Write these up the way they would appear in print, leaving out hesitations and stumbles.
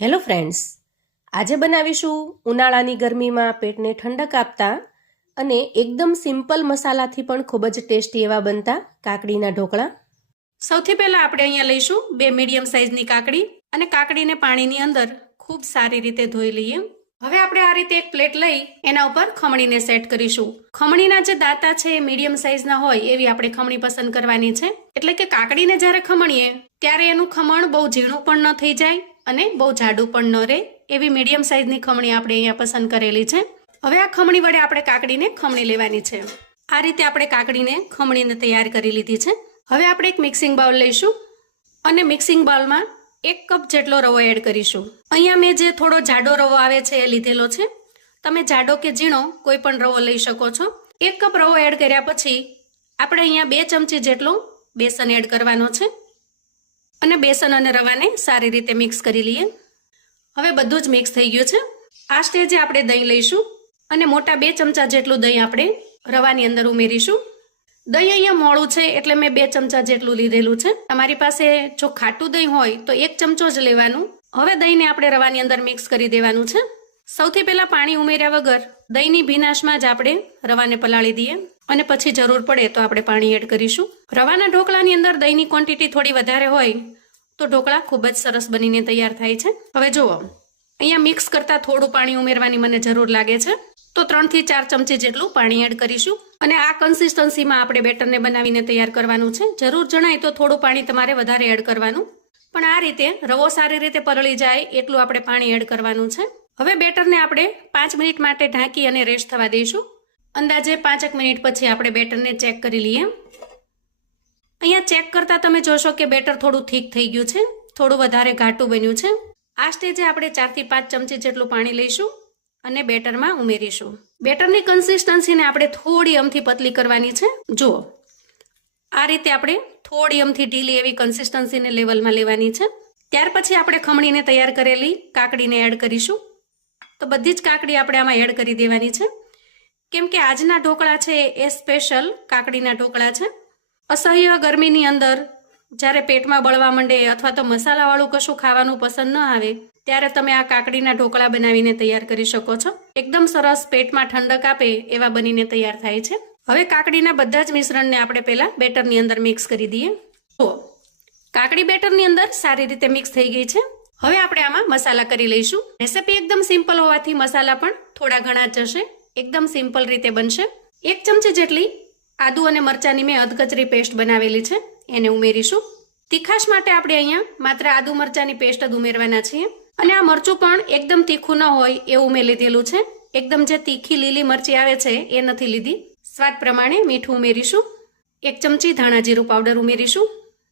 Hello friends, આજે બનાવીશું ઉનાળાની ગરમીમાં પેટને ઠંડક આપતા અને એકદમ સિમ્પલ મસાલાથી પણ ખૂબ જ ટેસ્ટી એવા બનતા કાકડીના ઢોકળા. સૌથી પહેલા આપણે અહીંયા લઈશું 2 મીડિયમ સાઇઝની કાકડી અને કાકડીને પાણીની અંદર ખૂબ સારી રીતે ધોઈ લઈએ. હવે આપણે આ રીતે એક પ્લેટ લઈ એના ઉપર ખમણીને સેટ કરીશું. ખમણીના જે દાંતા છે એ મીડિયમ સાઇઝના હોય એવી આપણે ખમણી પસંદ કરવાની છે. એટલે કે કાકડીને જ્યારે ખમણીએ ત્યારે એનું ખમણ બહુ ઝીણું પણ ન થઈ જાય અને બહુ જાડું પણ ન રહે એવી મીડિયમ સાઇઝની ખમણી આપણે અહીંયા પસંદ કરેલી છે. હવે આ ખમણી વડે આપણે કાકડીને ખમણી લેવાની છે. આ રીતે આપણે કાકડીને ખમણીને તૈયાર કરી લીધી છે. હવે આપણે એક મિક્સિંગ બાઉલ લઈશું અને મિક્સિંગ બાઉલમાં 1 કપ જેટલો રવો એડ કરીશું. અહીંયા મેં જે થોડો જાડો રવો આવે છે એ લીધેલો છે. તમે જાડો કે ઝીણો કોઈ પણ રવો લઈ શકો છો. 1 કપ રવો એડ કર્યા પછી આપણે અહીંયા 2 ચમચી જેટલો બેસન એડ કરવાનો છે અને બેસન અને રવાને સારી રીતે મિક્સ કરી લઈએ. હવે બધું જ મિક્સ થઈ ગયું છે. આ સ્ટેજે આપણે દહીં લઈશું અને મોટા 2 ચમચા જેટલું દહીં આપણે રવાની અંદર ઉમેરીશું. દહીં અહીંયા મોળું છે એટલે મેં 2 ચમચા જેટલું લીધેલું છે. તમારી પાસે જો ખાટું દહીં હોય તો 1 ચમચો જ લેવાનું. હવે દહીંને આપણે રવાની અંદર મિક્સ કરી દેવાનું છે. સૌથી પહેલા પાણી ઉમેર્યા વગર દહીંની ભીનાશમાં જ આપણે રવાને પલાળી દઈએ અને પછી જરૂર પડે તો આપણે પાણી એડ કરીશું. રવાના ઢોકળાની અંદર દહીંની ક્વોન્ટિટી થોડી વધારે હોય તો ઢોકળા ખૂબ જ સરસ બનીને તૈયાર થાય છે. હવે જુઓ, અહીંયા મિક્સ કરતાં થોડું પાણી ઉમેરવાની મને જરૂર લાગે છે, તો 3 થી 4 ચમચી જેટલું પાણી એડ કરીશું અને આ કન્સિસ્ટન્સીમાં આપણે બેટરને બનાવીને તૈયાર કરવાનું છે. જરૂર જણાય તો થોડું પાણી તમારે વધારે એડ કરવાનું, પણ આ રીતે રવો સારી રીતે પલળી જાય એટલું આપણે પાણી એડ કરવાનું છે. હવે બેટરને આપણે 5 મિનિટ માટે ઢાંકી અને રેસ્ટ થવા દઈશું. અંદાજે 5 મિનિટ પછી આપણે બેટરને ચેક કરી લઈએ. અહીંયા ચેક કરતા તમે જોશો કે બેટર થોડું થીક થઈ ગયું છે, થોડું વધારે ઘાટું બન્યું છે. આ સ્ટેજે આપણે 4 થી 5 ચમચી જેટલું પાણી લઈશું અને બેટરમાં ઉમેરીશું. બેટરની કન્સિસ્ટન્સીને આપણે થોડી અમથી પતલી કરવાની છે. જુઓ, આ રીતે આપણે થોડી અમથી ઢીલી એવી કન્સિસ્ટન્સીને લેવલમાં લેવાની છે. ત્યાર પછી આપણે ખમણીને તૈયાર કરેલી કાકડીને એડ કરીશું. તો બધી જ કાકડી આપણે આમાં એડ કરી દેવાની છે, કેમ કે આજના ઢોકળા છે એ સ્પેશિયલ કાકડીના ઢોકળા છે. અસહ્ય ગરમીની અંદર જ્યારે પેટમાં બળવા માંડે અથવા તો મસાલાવાળું કશું ખાવાનું પસંદ ન આવે ત્યારે તમે આ કાકડીના ઢોકળા બનાવીને તૈયાર કરી શકો છો. એકદમ સરસ પેટમાં ઠંડક આપે એવા બનીને તૈયાર થાય છે. હવે કાકડીના બધા જ મિશ્રણને આપણે પહેલા બેટરની અંદર મિક્સ કરી દઈએ. તો કાકડી બેટરની અંદર સારી રીતે મિક્સ થઈ ગઈ છે. હવે આપણે આમાં મસાલા કરી લઈશું. રેસીપી એકદમ સિમ્પલ હોવાથી મસાલા પણ થોડા ઘણા જ જશે. એકદમ સિમ્પલ રીતે બનશે. 1 ચમચી જેટલી આદુ અને મરચાની મેં અધકચરી પેસ્ટ બનાવેલી છે, એને ઉમેરીશું. તીખાશ માટે આપણે અહીંયા માત્ર આદુ મરચાની પેસ્ટ જ ઉમેરવાના છીએ અને આ મરચું પણ એકદમ તીખું ન હોય એવું મેં લીધેલું છે. એકદમ જે તીખી લીલી મરચી આવે છે એ નથી લીધી. સ્વાદ પ્રમાણે મીઠું ઉમેરીશું. 1 ચમચી ધાણા જીરું પાવડર ઉમેરીશું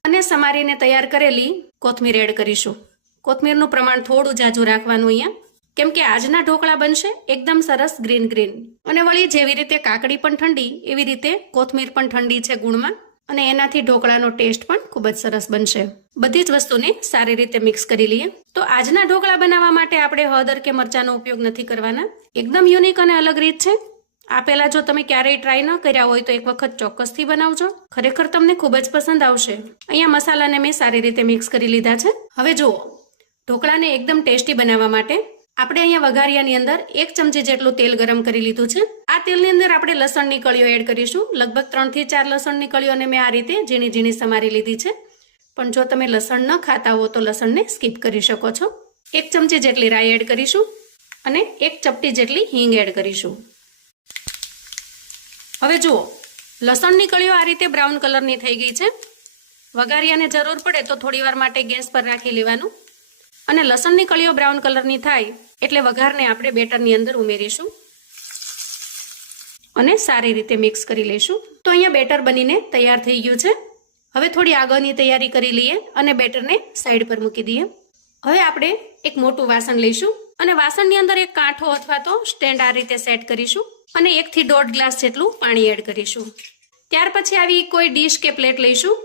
અને સમારીને તૈયાર કરેલી કોથમીર એડ કરીશું. કોથમીરનું પ્રમાણ થોડું જાજુ રાખવાનું અહીંયા, કેમ કે આજના ઢોકળા બનશે એકદમ સરસ ગ્રીન ગ્રીન. અને વળી જેવી રીતે કાકડી પણ ઠંડી એવી રીતે કોથમીર પણ ઠંડી છે ગુણમાં અને એનાથી ઢોકળાનો ટેસ્ટ પણ ખૂબ જ સરસ બનશે. બધી જ વસ્તુને સારી રીતે મિક્સ કરી લઈએ. તો આજના ઢોકળા બનાવવા માટે આપણે હળદર કે મરચાંનો ઉપયોગ નથી કરવાના. એકદમ યુનિક અને અલગ રીત છે. આ પહેલા જો તમે ક્યારેય ટ્રાય ન કર્યા હોય તો એક વખત ચોક્કસથી બનાવજો. ખરેખર તમને ખૂબ જ પસંદ આવશે. અહીંયા મસાલાને મેં સારી રીતે મિક્સ કરી લીધા છે. હવે જુઓ, ઢોકળાને એકદમ ટેસ્ટી બનાવવા માટે આપણે અહીંયા વઘારિયાની અંદર 1 ચમચી જેટલું તેલ ગરમ કરી લીધું છે. આ તેલની અંદર આપણે લસણની કળીઓ એડ કરીશું. લગભગ 3 થી 4 લસણની કળીઓને મેં આ રીતે ઝીણી ઝીણી સમારી લીધી છે. પણ જો તમે લસણ ન ખાતા હો તો લસણને સ્કીપ કરી શકો છો. 1 ચમચી જેટલી રાઈ એડ કરીશું અને 1 ચપટી જેટલી હિંગ એડ કરીશું. હવે જુઓ, લસણની કળીઓ આ રીતે બ્રાઉન કલરની થઈ ગઈ છે. વઘારિયાને જરૂર પડે તો થોડીવાર માટે ગેસ પર રાખી લેવાનું અને લસણની કળીઓ બ્રાઉન કલરની થાય એટલે વઘારને આપણે બેટરની અંદર ઉમેરીશું અને સારી રીતે મિક્સ કરી લઈશું. તો અહીંયા બેટર બનીને તૈયાર થઈ ગયું છે. હવે થોડી આગળની તૈયારી કરી લઈએ અને બેટરને સાઈડ પર મૂકી દઈએ. હવે આપણે એક મોટું વાસણ લઈશું અને વાસણની અંદર એક કાંઠો અથવા તો સ્ટેન્ડ આ રીતે સેટ કરીશું અને 1 થી 1.5 ગ્લાસ જેટલું પાણી એડ કરીશું. ત્યાર પછી આવી કોઈ ડીશ કે પ્લેટ લઈશું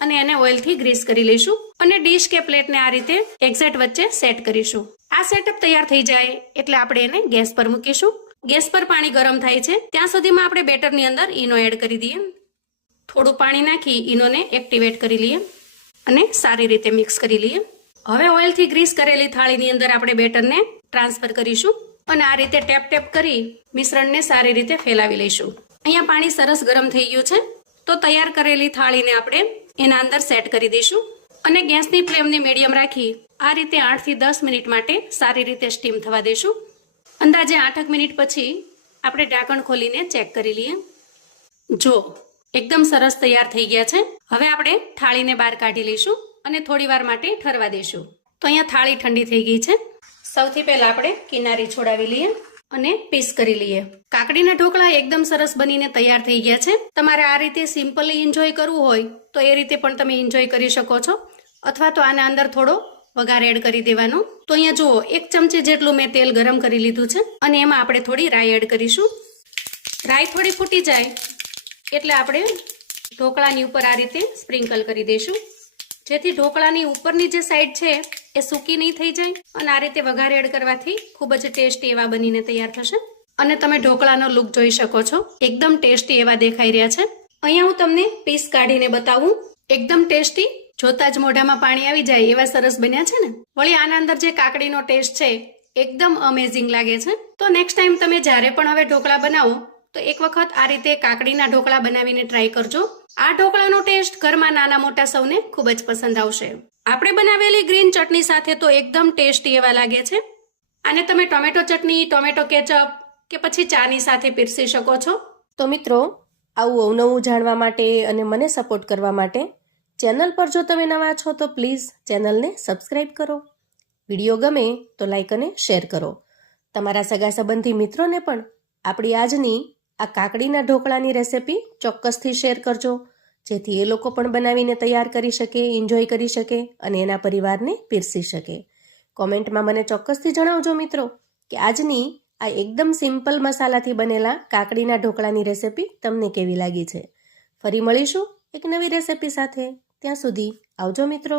અને એને ઓઇલથી ગ્રીસ કરી લઈશું અને ડીશ કે પ્લેટને આ રીતે એક્ઝેક્ટ વચ્ચે સેટ કરીશું. આ સેટઅપ તૈયાર થઈ જાય એટલે આપણે એને ગેસ પર મૂકીશું. ગેસ પર પાણી ગરમ થાય છે ત્યાં સુધીમાં આપણે બેટરની અંદર ઈનો એડ કરી દઈએ. થોડું પાણી નાખી ઈનોને એક્ટિવેટ કરી લઈએ અને સારી રીતે મિક્સ કરી લઈએ. હવે ઓઇલથી ગ્રીસ કરેલી થાળીની અંદર આપણે બેટરને ટ્રાન્સફર કરીશું અને આ રીતે ટેપ ટેપ કરી મિશ્રણને સારી રીતે ફેલાવી લઈશું. અહીંયા પાણી સરસ ગરમ થઈ ગયું છે તો તૈયાર કરેલી થાળીને આપણે એના અંદર સેટ કરી દઈશું અને ગેસની ફ્લેમને મીડિયમ રાખી આ રીતે 8 થી 10 મિનિટ માટે સારી રીતે સ્ટીમ થવા દઈશું. અંદાજે 8 મિનિટ પછી આપણે ઢાંકણ ખોલીને ચેક કરી લઈએ. જો એકદમ સરસ તૈયાર થઈ ગયા છે. હવે આપણે થાળીને બહાર કાઢી લઈશું અને થોડી વાર માટે ઠરવા દઈશું. તો અહીંયા થાળી ઠંડી થઈ ગઈ છે. સૌથી પહેલા આપણે કિનારી છોડાવી લઈએ અને પીસ કરી લઈએ. કાકડીના ઢોકળા એકદમ સરસ બનીને તૈયાર થઈ ગયા છે. તમારે આ રીતે સિમ્પલી એન્જોય કરવું હોય તો એ રીતે પણ તમે એન્જોય કરી શકો છો, અથવા તો આના અંદર થોડો વઘાર એડ કરી દેવાનો. તો અહીંયા જુઓ 1 ચમચી જેટલું મેં તેલ ગરમ કરી લીધું છે અને એમાં આપણે થોડી રાઈ એડ કરીશું. રાઈ થોડી ફૂટી જાય એટલે આપણે ઢોકળાની ઉપર આ રીતે સ્પ્રિંકલ કરી દઈશું, જેથી ઢોકળાની ઉપરની જે સાઈડ છે એ સૂકી નહીં થઈ જાય અને આ રીતે વઘાર એડ કરવાથી ખૂબ જ ટેસ્ટી એવા બનીને તૈયાર થશે. અને તમે ઢોકળાનો લુક જોઈ શકો છો, એકદમ ટેસ્ટી એવા દેખાઈ રહ્યા છે. અહીંયા હું તમને પીસ કાઢીને બતાવું. એકદમ ટેસ્ટી, જોતા જ મોઢામાં પાણી આવી જાય એવા સરસ બન્યા છે ને. વળી આના અંદર જે કાકડીનો ટેસ્ટ છે એકદમ અમેઝિંગ લાગે છે. તો નેક્સ્ટ ટાઈમ તમે જ્યારે પણ હવે ઢોકળા બનાવો તો એક વખત આ રીતે કાકડીના ઢોકળા બનાવીને ટ્રાય કરજો. આ ઢોકળાનો ટેસ્ટ ઘરમાં નાના મોટા સૌને ખૂબ જ પસંદ આવશે. આપણે બનાવેલી ગ્રીન ચટણી સાથે તો એકદમ ટેસ્ટી એવા લાગે છે. આને તમે ટોમેટો ચટણી, ટોમેટો કેચઅપ કે પછી ચાની સાથે પીરસી શકો છો. તો મિત્રો, આવું અવનવું જાણવા માટે અને મને સપોર્ટ કરવા માટે ચેનલ પર જો તમે નવા છો તો પ્લીઝ ચેનલને સબસ્ક્રાઈબ કરો. વિડીયો ગમે તો લાઈક અને શેર કરો. તમારા સગા સંબંધી મિત્રોને પણ આપણી આજની આ કાકડીના ઢોકળાની રેસિપી ચોક્કસથી શેર કરજો, જેથી એ લોકો પણ બનાવીને તૈયાર કરી શકે, એન્જોય કરી શકે અને એના પરિવારને પીરસી શકે. કોમેન્ટમાં મને ચોક્કસથી જણાવજો મિત્રો કે આજની આ એકદમ સિમ્પલ મસાલાથી બનેલા કાકડીના ઢોકળાની રેસિપી તમને કેવી લાગી છે. ફરી મળીશું એક નવી રેસિપી સાથે. ત્યાં સુધી આવજો મિત્રો.